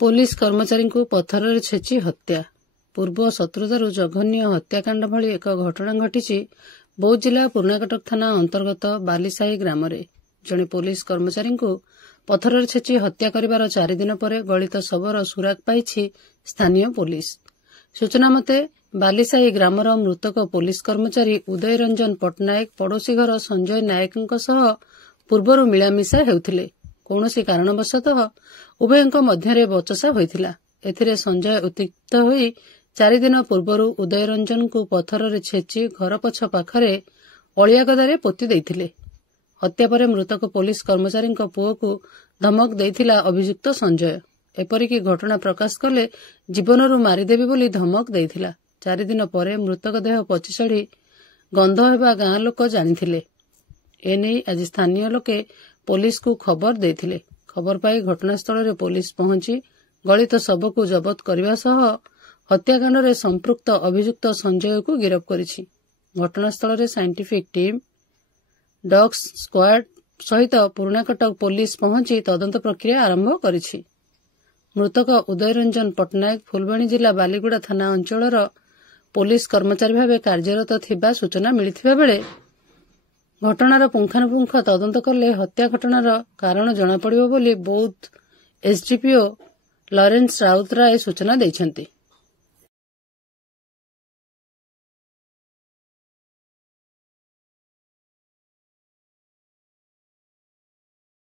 Police कर्मचारी को पथर छेची हत्या। पूर्व शत्रुतारू जघन्य हत्याकांड भली एक घटना घटी बौद्ध जिला पुर्णाकटक थाना अंतर्गत बालीसाही ग्राम में जड़े पुलिस कर्मचारी को पथर छेची हत्या कर 4 दिन पर गलित शवर सुराग पाई स्थानीय पुलिस। सूचना मते बालीसाही ग्रामर मृतक पुलिस कर्मचारी उदय रंजन पट्टनायक पड़ोशी घर संजय नायक पूर्वर मिलामिशा हेउथिले। कौनसी कारणवशतः उभयंक मध्यरे बचसा होइथिला। एथिरे संजय उत्तिक्त होई 4 दिन पूर्व उदय रंजन को पथर छेची घर पछ पाखरे अलिया गदारे पोती देइथिले। हत्या पर मृतक पुलिस कर्मचारी पुओ को धमक देइथिला अभियुक्त संजय। एपरिक घटना प्रकाश कले जीवनरू मारिदेवी बोली धमक देइथिला। 4 दिन पर मृतक देह पची चढ़ी गंध हेबा गां लोक जानिथिले। एने आज स्थानीय लोके पुलिस को खबर देथिले। खबर पाई घटनास्थल में पुलिस पहुंची गलित शव को जबत करने सह हत्याकांड में संपृक्त अभियुक्त संजय को गिरफ्त करिछि। घटनास्थल में साइंटिफिक टीम डॉग स्क्वाड सहित पुर्णाकटक पुलिस पहुंची तदंत प्रक्रिया आरंभ करिछि। मृतक उदय रंजन पट्टनायक फुलबाणी जिला बालीगुड़ा थाना अंचल पुलिस कर्मचारी भाव कार्यरत थिबा सूचना मिलिथिबा बेले घटनार पुंखानुपुंख तदंत कले हत्या घटनार कारण जनापड़िबो बोली बौद्ध एसडीपीओ लॉरेंस राउतराय सूचना दैछन्ति।